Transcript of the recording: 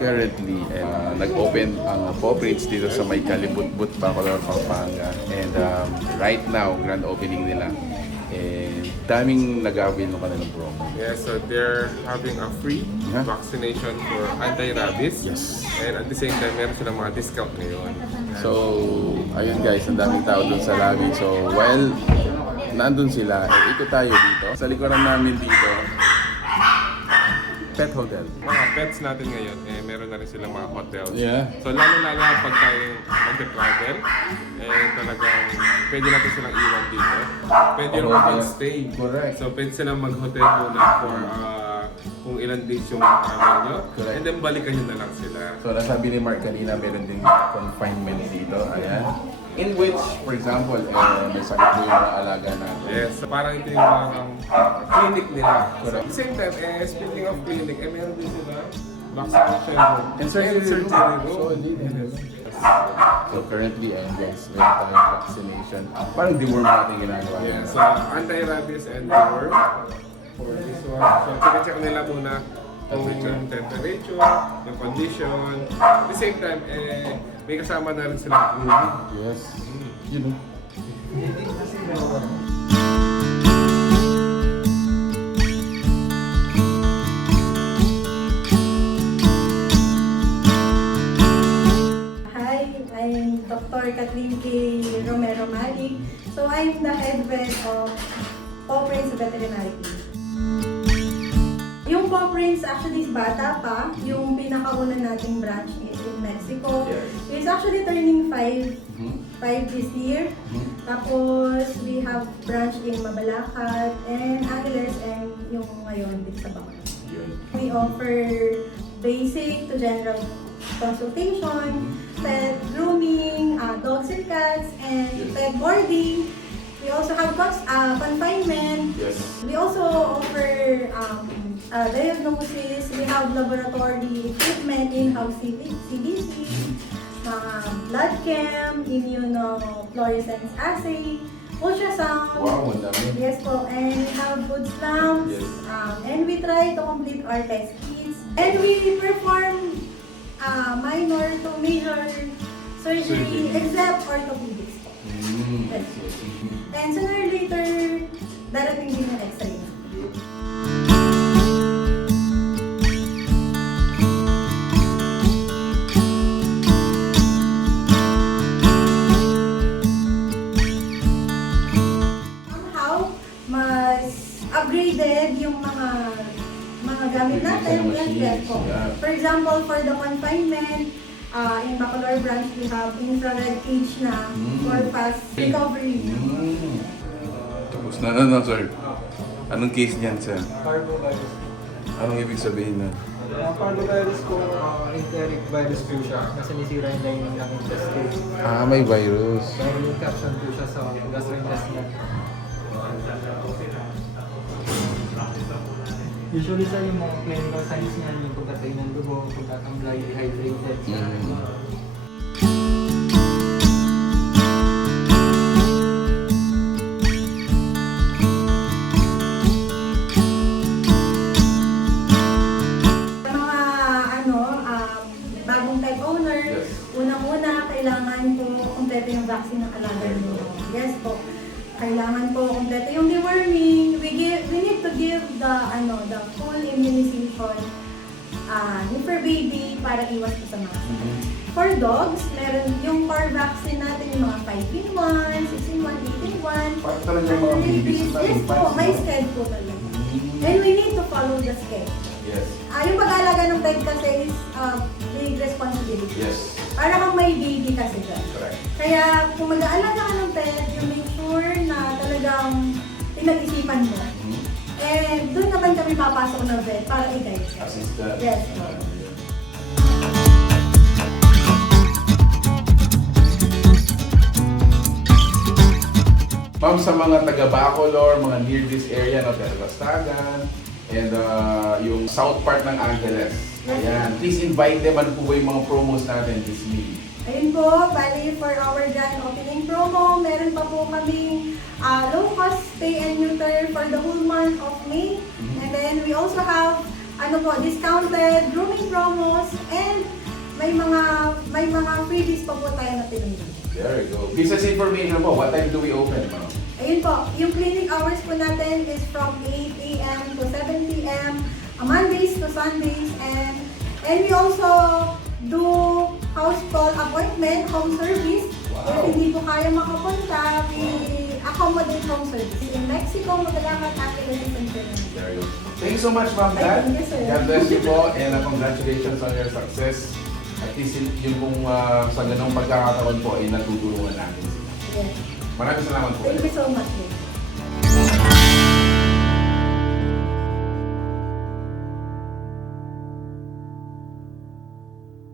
currently, nag-open ang Paw Prints dito sa may Calibutbut, Bacolor Pampanga. And right now, grand opening nila. And daming nag-avail ng kanilang promo. Yes, so they're having a free vaccination for anti-rabies. Yes. And at the same time, meron silang mga discount ngayon. So, ayun guys, ang daming tao dun sa lobby. So, while nandun sila, ikot tayo dito. Sa likuran namin dito, pet hotel. Mga pets natin ngayon, meron na rin silang mga hotels. Yeah. So lalo-lalo pag tayo mag-travel, talagang pwede natin silang iwan dito. Pwede rin mag-stay. Correct. So pwede silang mag-hotel muna for kung ilan days yung travel nyo. Correct. And then balikan nyo na lang sila. So, nasabi ni Mark kanina, meron din confinement dito. Ayan. In which, for example, may sakit po yung mga alaga natin. Yes, so parang ito yung clinic nila. So, at the same time, speaking of clinic, meron din sila vaccination room. And surgery room. room. Yes. So currently, guys, meron tayong vaccination. Parang deworm natin ginagawa. Yeah, so anti-rabies and deworm for this one. So check nila muna kung yung temperature, yung condition. At the same time, may kasama na rin silang grooming. Yes. You know. I'm Dr. Kathleen K. Romero-Malik. So I'm the head vet of Paw Prints Veterinary Clinic. Yung Paw Prints actually is bata pa. Yung pinakauna nating branch is in Mexico. Yes. It's actually turning 5 this year. Tapos we have branch in Mabalacat and Angeles and yung ngayon dito sa Bacolor. We offer basic to general consultation, pet grooming, dogs and cats, and pet boarding. We also have confinement. Yes. We also offer diagnosis. We have laboratory equipment, in-house CBC, blood chem, immunofluorescence assay, ultrasound. Wow, ang dami. Yes po, and we have food slumps. Yes. And we try to complete our test kits. And we perform minor to major surgery except orthopedics po. Yes. And sooner or later, darating din yung x-ray. Somehow, mas upgraded yung mga gamit natin. Yes po. For example, for the confinement, in Bacolor Branch, we have infrared cage na for fast recovery. Tapos na, sir. Anong case niyan, sir? Parvovirus. Anong ibig sabihin nun? Parvovirus kung enteric virus po siya, kasi nisira yung lining ng intestine. May virus. Viral infection po siya sa gastrointestinal. Usually sa yung mga clinical signs niyan, yung pagkatay ng dugo, pagkakamlay, dehydrated. Bagong pet owner, unang-una, kailangan po kumpleto yung vaccine ng alaga niyo. Yes po. Kailangan po kumpleto yung deworming. We need to give the full immunization for baby para iwas po sa mga sakit. For dogs, meron yung core vaccine natin, yung mga 5-in-1, 6-in-1, 8-in-1. Para talaga mga babies na Yes po, may schedule po talaga. And we need to follow the schedule. Yes. Yung pag-aalaga ng pet kasi is big responsibility. Yes. Para kang may baby kasi dyan. Correct. Kaya kung mag-aalaga ka ng pet, you make sure na talagang pinag-isipan mo. And doon naman kami papasok ng vet para i-guide ka. Assistant. Yes. Ma'am, sa mga taga-Bacolor, mga near this area, Terrastagan, and yung south part ng Angeles. Ayan, please invite them. Ano po ba yung mga promos natin this week? Ayun po, bali for our grand opening promo, meron pa po kaming low-cost pay and neuter for the whole month of May. And then we also have discounted grooming promos and may mga freebies pa po tayo na pinunod. There you go. Business information po, what time do we open? Ayun po, yung clinic hours po natin is from 8 a.m. to 7 p.m. Mondays to Sundays, and we also do house call appointment, home service. Wow. If hindi po kaya makapunta, we accommodate home service. In Mexico, Magdalagat, Activities and Training. There you go. Thank you so much, Ma'am Kat. Thank you, sir. God bless you po and congratulations on your success. At least yun pong sa ganong pagkakataon po ay natutulungan natin. Yes. Maraming salamat po. Thank you so much.